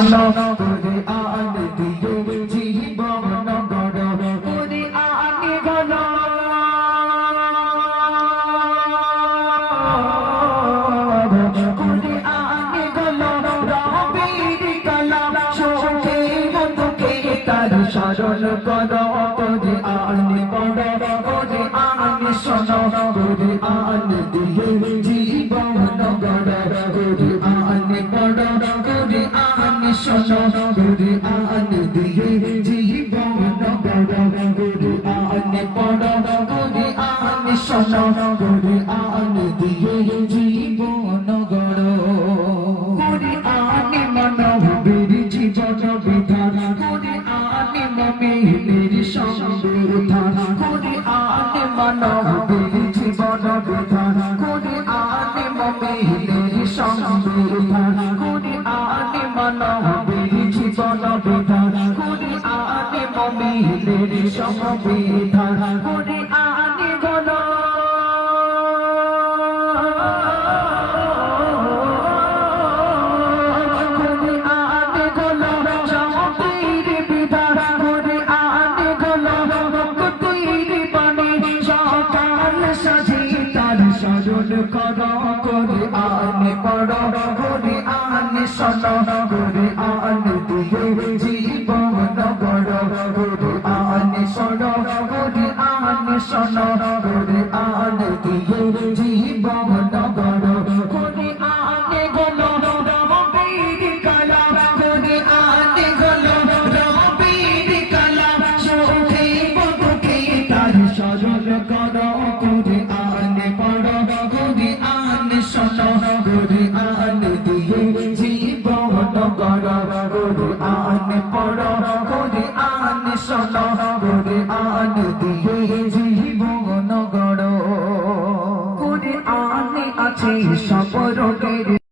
কুরআন দিয়ে জীবন গড় কুরআন গলো কুরআন গলো রবির কালাম শোকে দুঃখে তার শরণ করো কুরআন পড়ো কুরআন শোনো কুরআন দিয়ে জীবন গড় কুরআন পড়ো কুরআন শোনো কুরআন দিয়ে জীবন গড় কুরআন পড়ো কুরআন শোনো কুরআন দিয়ে জীবন গড় কুরআন মানবের জীবন বিধান কুরআন মুমিনের সংবিধান কুরআন মানবের জীবন বিধান কুরআন মুমিনের সংবিধান কুরআন মানবের জীবন বিধান কুরআন মুমিনের সংবিধান কুরআন গলো শরণ করো কুরআন পড়ো কুরআন শোনো কুরআন দিয়ে জীবন গড় কুরআন শোনো কুরআন শোনো কুরআন দিয়ে জীবন গড় কুরআন গলো রবির কালাম কুরআন গলো রবির কালাম শোকে দুঃখে তার শরণ করো কুরআন পড়ো কুরআন শোনো কুরআন দিয়ে জীবন গড় কুরআন পড়ো কুরআন শোনো কুরআন দিয়ে জীবন গড় কুরআনে আছে সব রোগের